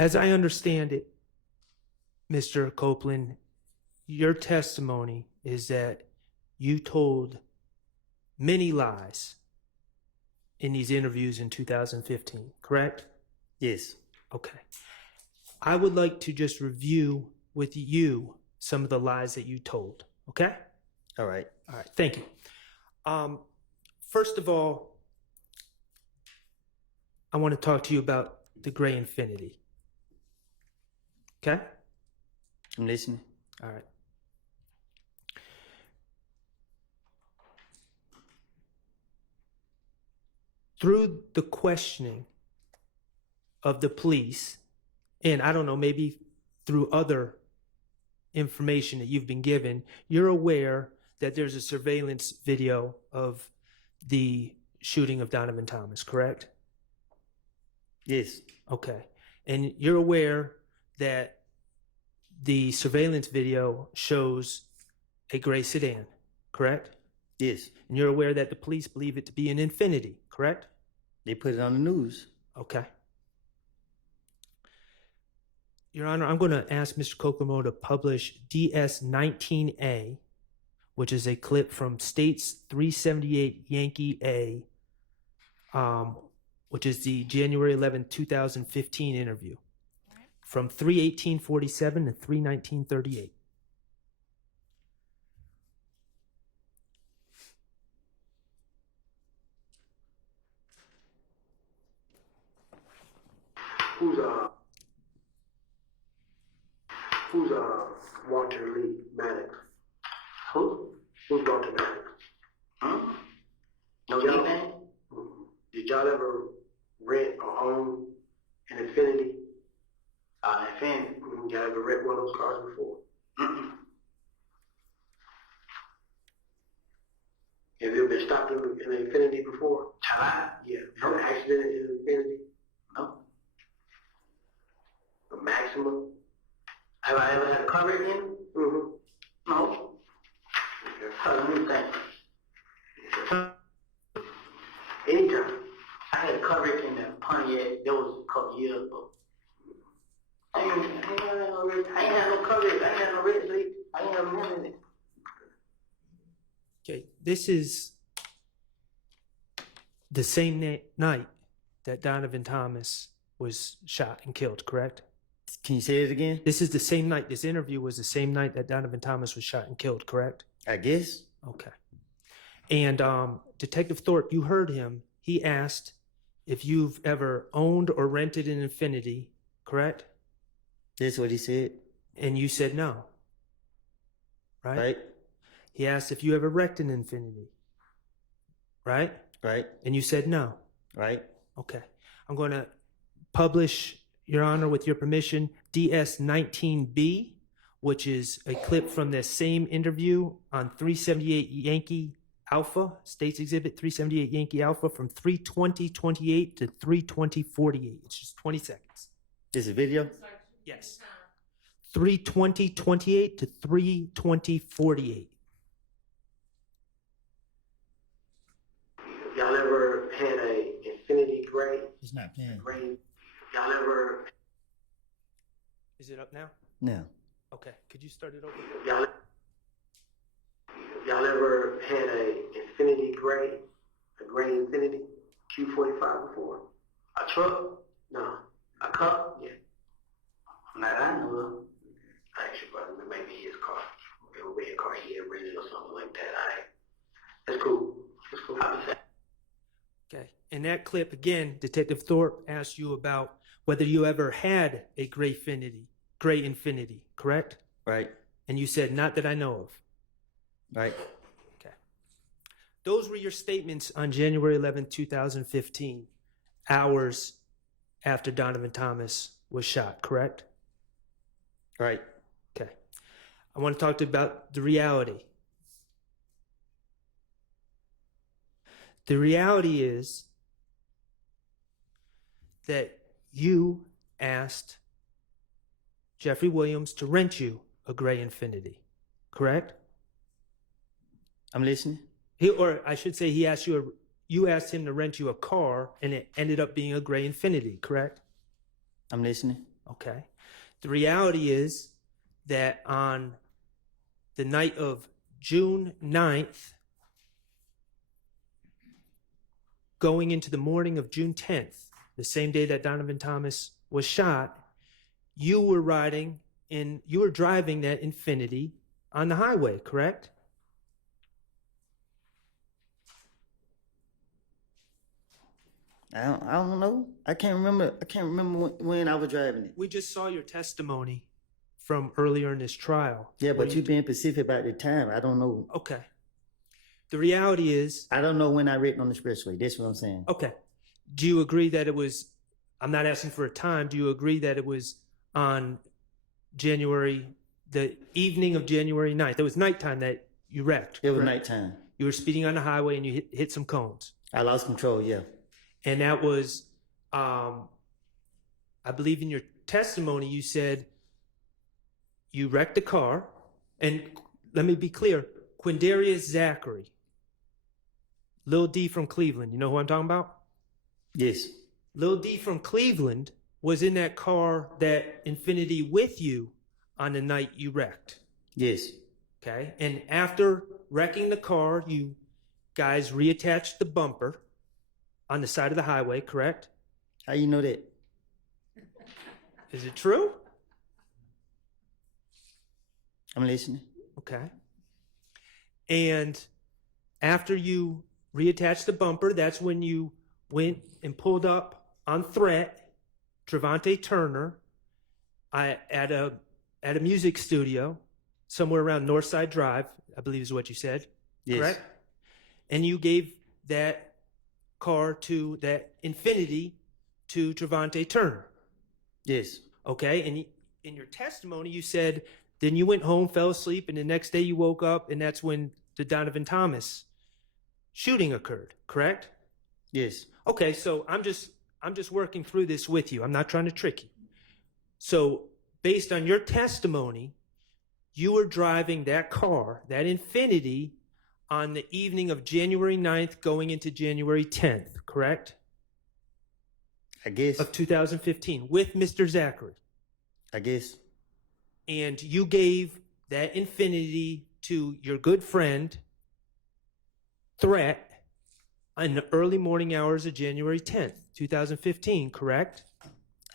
As I understand it, Mr. Copeland, your testimony is that you told many lies in these interviews in 2015, correct? Yes. Okay. I would like to just review with you some of the lies that you told, okay? All right. All right, thank you. First of all, I want to talk to you about the gray infinity. Okay? I'm listening. All right. Through the questioning of the police, and I don't know, maybe through other information that you've been given, you're aware that there's a surveillance video of the shooting of Donovan Thomas, correct? Yes. Okay. And you're aware that the surveillance video shows a gray sedan, correct? Yes. And you're aware that the police believe it to be an Infiniti, correct? They put it on the news. Okay. Your Honor, I'm going to ask Mr. Kokomo to publish DS-19A, which is a clip from States 378 Yankee A, which is the January 11, 2015 interview, from 3/18/47 to 3/19/38. Who's Walter Lee Maddox? Who? Who's Walter Maddox? Huh? No anything? Did y'all ever rent or own an Infiniti? Infiniti? Y'all ever rent one of those cars before? Have you ever been stopped in an Infiniti before? Have I? Yeah. Had an accident in an Infiniti? No. A Maxima? Have I ever had a car wreck in it? No. Let me think. Anytime. I had a car wreck in the Pontiac. That was a couple years ago. I ain't had no car wreck. I ain't had no red sleep. I ain't never had it. Okay, this is the same night that Donovan Thomas was shot and killed, correct? Can you say it again? This is the same night, this interview was the same night that Donovan Thomas was shot and killed, correct? I guess. Okay. And Detective Thorpe, you heard him. He asked if you've ever owned or rented an Infiniti, correct? That's what he said. And you said no, right? Right. He asked if you ever wrecked an Infiniti, right? Right. And you said no. Right. Okay. I'm going to publish, Your Honor, with your permission, DS-19B, which is a clip from the same interview on 378 Yankee Alpha, States Exhibit 378 Yankee Alpha, from 3/20/28 to 3/20/48. It's just 20 seconds. Is it video? Yes. 3/20/28 to 3/20/48. Y'all ever had a Infiniti Gray? It's not playing. Gray? Y'all ever? Is it up now? No. Okay. Could you start it over? Y'all ever had a Infiniti Gray? A gray Infiniti Q45 before? A truck? No. A car? Yeah. Not I know of. I actually, but maybe his car. A red car he had rented or something like that. That's cool. That's cool. I'll be sad. Okay. In that clip, again, Detective Thorpe asked you about whether you ever had a gray Infiniti, correct? Right. And you said, not that I know of. Right. Okay. Those were your statements on January 11, 2015, hours after Donovan Thomas was shot, correct? Right. Okay. I want to talk to you about the reality. The reality is that you asked Jeffrey Williams to rent you a gray Infiniti, correct? I'm listening. Or I should say, you asked him to rent you a car, and it ended up being a gray Infiniti, correct? I'm listening. Okay. The reality is that on the night of June 9th, going into the morning of June 10th, the same day that Donovan Thomas was shot, you were driving that Infiniti on the highway, correct? I don't know. I can't remember when I was driving it. We just saw your testimony from earlier in this trial. Yeah, but you being specific about the time. I don't know. Okay. The reality is, I don't know when I written on the expressway. That's what I'm saying. okay. Do you agree that it was, I'm not asking for a time, do you agree that it was on the evening of January 9th? It was nighttime that you wrecked. It was correct? nighttime. You were speeding on the highway and you hit some cones. I lost control, yeah. And that was, I believe in your testimony, you said you wrecked the car. And let me be clear, Quindarius Zachary, Lil D from Cleveland, you know who I'm talking about? Yes. Lil D from Cleveland was in that car, that Infiniti, with you on the night you wrecked. Yes. Okay. And after wrecking the car, you guys reattached the bumper on the side of the highway, correct? How you know that? Is it true? I'm listening. Okay. And after you reattached the bumper, that's when you went and pulled up on threat Trevante Turner at a music studio somewhere around Northside Drive, I believe is what you said. Yes. Correct? And you gave that car to that Infiniti to Trevante Turner. Yes. Okay. And in your testimony, you said then you went home, fell asleep, and the next day you woke up, and that's when the Donovan Thomas shooting occurred. Correct? Yes. Okay. So I'm just working through this with you. I'm not trying to trick you. So based on your testimony, you were driving that car, that Infiniti, on the evening of January 9th going into January 10th, correct? I guess. Of 2015 with Mr. Zachary. I guess. And you gave that Infiniti to your good friend, Threat, in the early morning hours of January 10th, 2015, correct?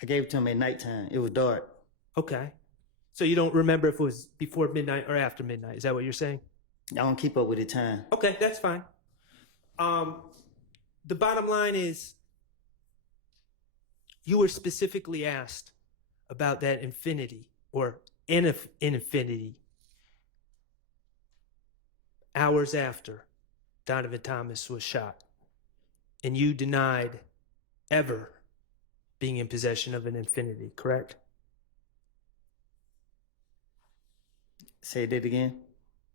I gave it to him at nighttime. It was dark. Okay. So you don't remember if it was before midnight or after midnight. Is that what you're saying? I don't keep up with the time. Okay, that's fine. The bottom line is you were specifically asked about that Infiniti or an Infiniti hours after Donovan Thomas was shot. And you denied ever being in possession of an Infiniti, correct? Say that again.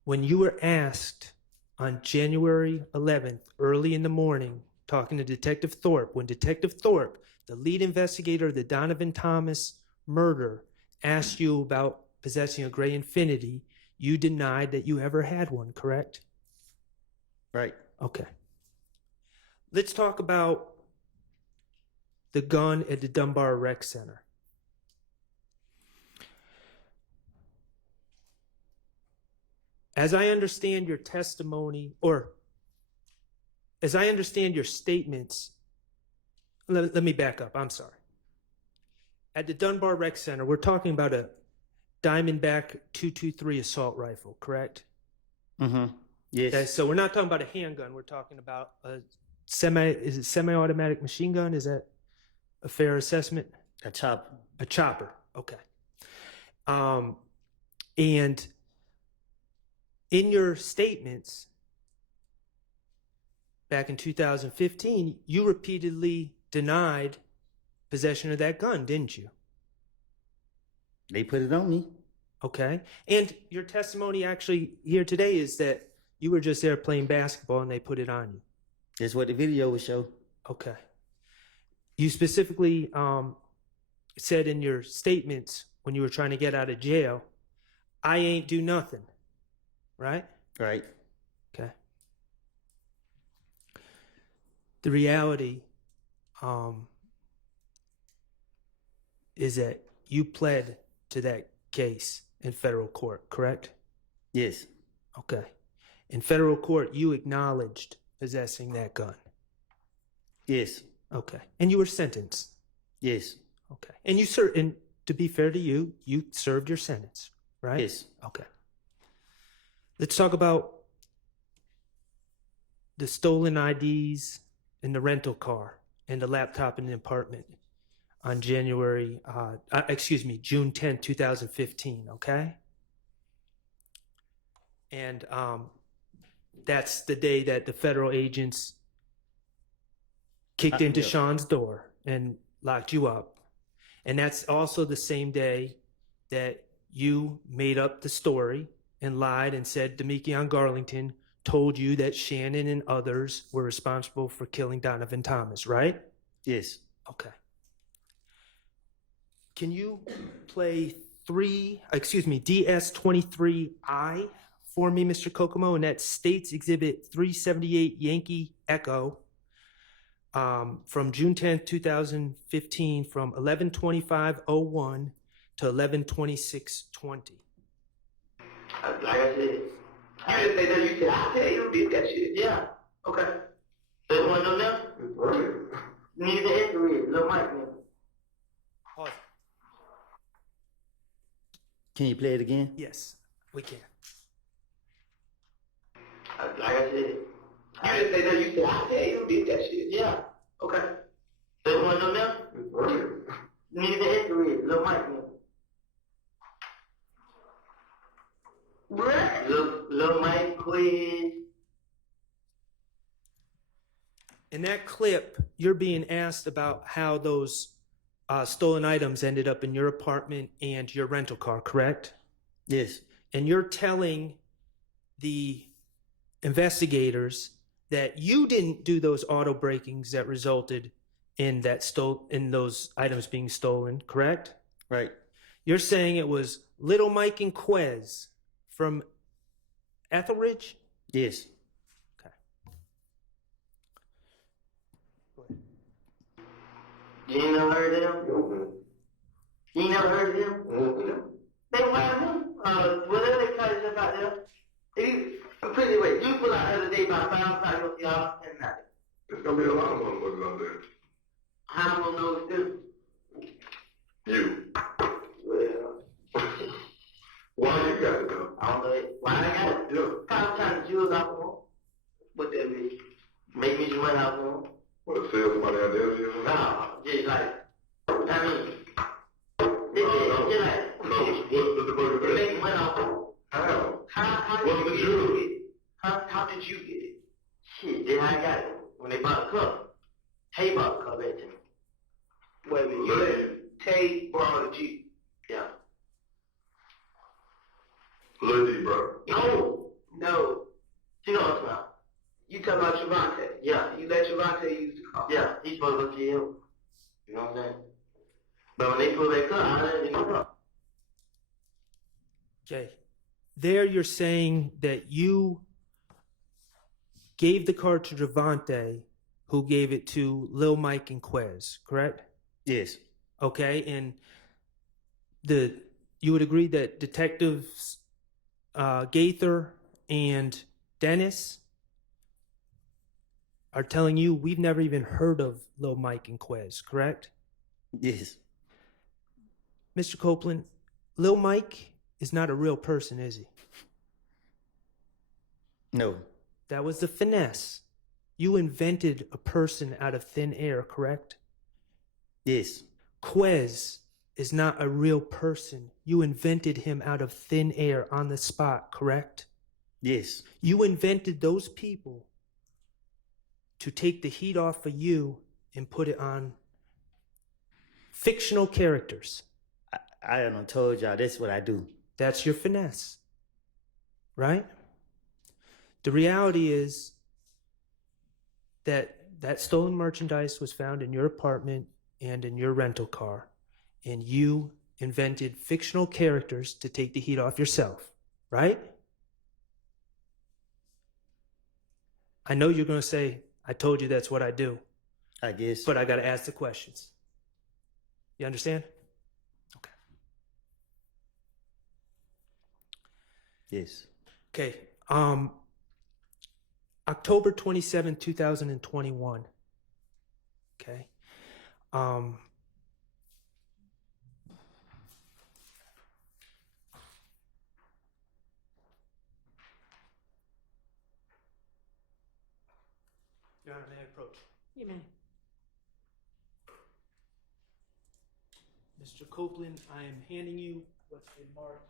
When you were asked on January 11th, early in the morning, talking to Detective Thorpe, when Detective Thorpe, the lead investigator of the Donovan Thomas murder, asked you about possessing a gray Infiniti, you denied that you ever had one, correct? Right. Okay. Let's talk about the gun at the Dunbar Rec Center. As I understand your testimony, or as I understand your statements, let me back up. I'm sorry. At the Dunbar Rec Center, we're talking about a Diamondback 223 assault rifle, correct? Mm-hmm. Yes. Okay, so we're not talking about a handgun. We're talking about a semi-automatic machine gun? Is that a fair assessment? A chopper. A chopper. Okay. And in your statements back in 2015, you repeatedly denied possession of that gun, didn't you? They put it on me. Okay. And your testimony actually here today is that you were just there playing basketball and they put it on you. That's what the video would show. Okay. You specifically said in your statements when you were trying to get out of jail, I ain't do nothing, right? Right. Okay. The reality is that you pled to that case in federal court, correct? Yes. Okay. In federal court, you acknowledged possessing that gun. Yes. Okay. And you were sentenced. Yes. Okay. And you served, and to be fair to you, you served your sentence, right? Yes. Okay. Let's talk about the stolen IDs and the rental car and the laptop in the apartment on June 10th, 2015, okay? And that's the day that the federal agents kicked into yeah. Sean's door and locked you up. And that's also the same day that you made up the story and lied and said Demekion Garlington told you that Shannon and others were responsible for killing Donovan Thomas, right? Yes. Okay. Can you play DS23I for me, Mr. Kokomo? And that's States Exhibit 378 Yankee Echo from June 10th, 2015, from 11:25:01 to 11:26:20. Like I said, you didn't say that. You said, I'll tell you, bitch, that shit. Yeah. Okay. There's one of them there? Need the history, Lil Mike, man. Pause. Can you play it again? Yes, we can. Like I said, you didn't say that. You said, I'll tell you, bitch, that shit. Yeah. Okay. There's one of them there? Need the history, Lil Mike, man. Bruh. Lil Mike, quiz. In that clip, you're being asked about how those stolen items ended up in your apartment and your rental car, correct? Yes. And you're telling the investigators that you didn't do those auto breakings that resulted in those items being stolen, correct? Right. You're saying it was Little Mike and Quez from Etheridge? Yes. Okay. You ain't never heard of him? You ain't never heard of him? They want him. Whatever they call it about them. I'm pretty wait. You pull out the other day about 5 y'all and nothing. There's gonna be a lot of motherfuckers out there. How am I gonna know it's them? You. Well, Why you got it though? I don't know it. Why I got it? Yeah. Kind of trying to jewels out for him. What that mean? Make me some money out for him. What, sell somebody out there? Nah, just like, I mean, just like, What's the fuck is make that? money out for him. How? How did What's the you jewel? get it? How did you get it? Shit, then I got it. When they bought the cup. Tay bought the cup at them. Wait a minute, you let Tay borrow the Jeep. Yeah. Lil D, bro. No. You know what I'm talking about. You talking about Trevante. Yeah. You let Trevante use the car. Yeah, he's supposed to go to him. You know what I'm saying? But when they pull that car, I let it go. Okay. There you're saying that you gave the car to Javante, who gave it to Lil Mike and Quez, correct? Yes. Okay, and you would agree that detectives Gaither and Dennis are telling you we've never even heard of Lil Mike and Quez, correct? Yes. Mr. Copeland, Lil Mike is not a real person, is he? No. That was the finesse. You invented a person out of thin air, correct? Yes. Quez is not a real person. You invented him out of thin air on the spot, correct? Yes. You invented those people to take the heat off of you and put it on fictional characters. I done told y'all that's what I do. That's your finesse, right? The reality is that stolen merchandise was found in your apartment and in your rental car, and you invented fictional characters to take the heat off yourself, right? I know you're going to say, I told you that's what I do, I guess. but I got to ask the questions. You understand? Okay. Yes. Okay. October 27, 2021. Okay. Your Honor, may I approach? You may. Mr. Copeland, I am handing you what's been marked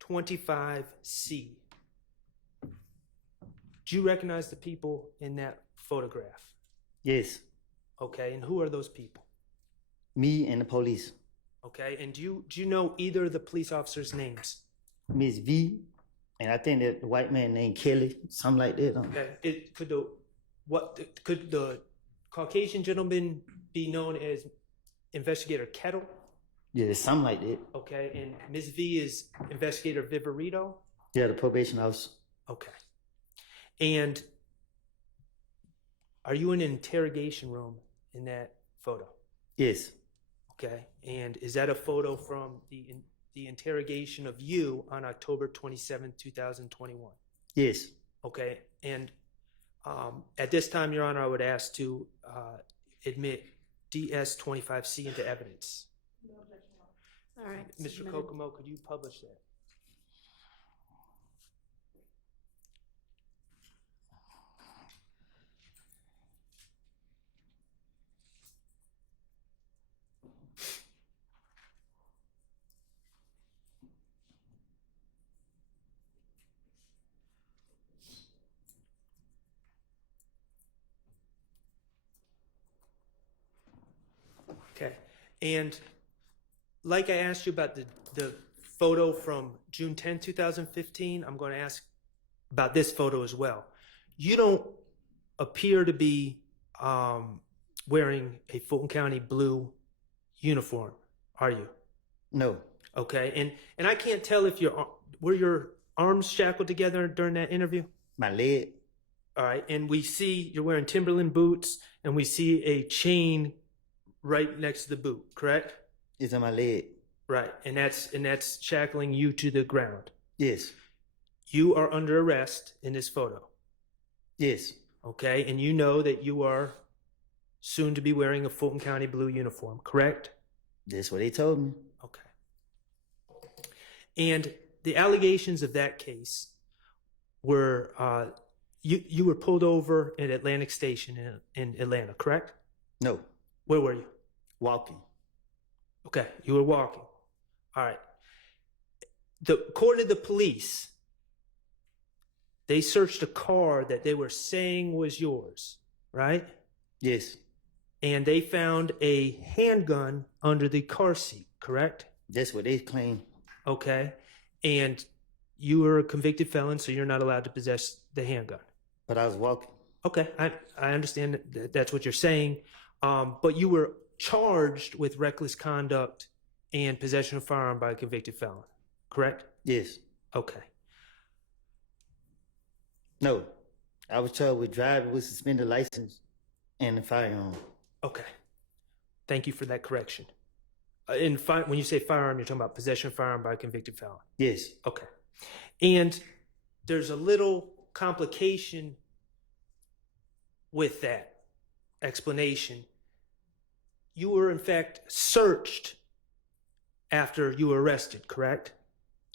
DS25C. Do you recognize the people in that photograph? Yes. Okay, and who are those people? Me and the police. Okay, and do you know either of the police officers' names? Miss V, and I think that the white man named Kelly, something like that. Okay, could the Caucasian gentleman be known as Investigator Kettle? Yeah, something like that. Okay, and Ms. V is Investigator Viverito? Yeah, the probation officer. Okay. And are you in an interrogation room in that photo? Yes. Okay. And is that a photo from the interrogation of you on October 27, 2021? Yes. Okay. And at this time, Your Honor, I would ask to admit DS25C into evidence. All right. Mr. Kokomo, could you publish that? Okay. And like I asked you about the photo from June 10, 2015, I'm going to ask about this photo as well. You don't appear to be wearing a Fulton County blue uniform, are you? No. Okay. And I can't tell if were your arms shackled together during that interview? My leg. All right. And we see you're wearing Timberland boots, and we see a chain right next to the boot, correct? It's on my leg. Right. And that's shackling you to the ground. Yes. You are under arrest in this photo. Yes. Okay. And you know that you are soon to be wearing a Fulton County blue uniform, correct? That's what they told me. Okay. And the allegations of that case were you were pulled over at Atlantic Station in Atlanta, correct? No. Where were you? Walking. Okay, you were walking. All right. According to the police, they searched a car that they were saying was yours, right? Yes. And they found a handgun under the car seat, correct? That's what they claim. Okay. And you were a convicted felon, so you're not allowed to possess the handgun. But I was walking. Okay, I understand that's what you're saying. But you were charged with reckless conduct and possession of a firearm by a convicted felon, correct? Yes. Okay. No. I was charged with driving with suspended license and a firearm. Okay. Thank you for that correction. When you say firearm, you're talking about possession of firearm by a convicted felon. Yes. Okay. And there's a little complication with that explanation. You were, in fact, searched after you were arrested, correct?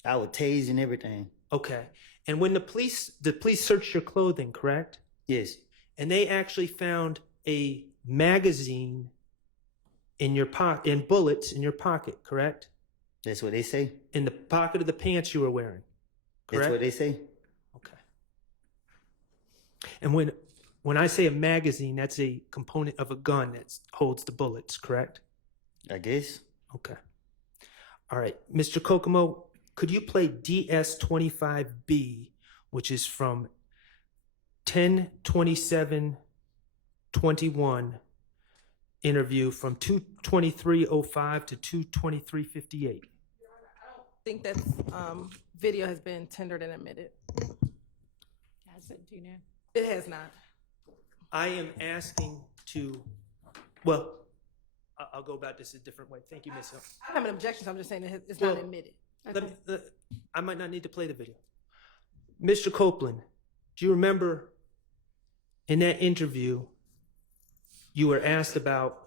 I was tased and everything. Okay. And when the police searched your clothing, correct? Yes. And they actually found a magazine in your pocket, and bullets in your pocket, correct? That's what they say. In the pocket of the pants you were wearing, correct? That's what they say. Okay. And when I say a magazine, that's a component of a gun that holds the bullets, correct? I guess. Okay. All right. Mr. Kokomo, could you play DS25B, which is from 10/27/21 interview from 2/23/05 to 2/23/58? I think that video has been tendered and admitted. Has it, do you know? It has not. I am asking to, well, I'll go about this a different way. Thank you, Ms. Hill. I don't have an objection, so I'm just saying that it's not Well, admitted. I might not need to play the video. Mr. Copeland, do you remember in that interview, you were asked about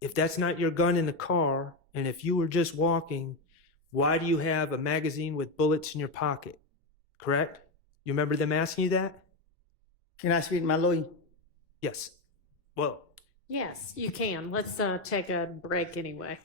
if that's not your gun in the car, and if you were just walking, why do you have a magazine with bullets in your pocket? Correct? You remember them asking you that? Can I speak to my lawyer? Yes. Well, Yes, you can. Let's take a break anyway.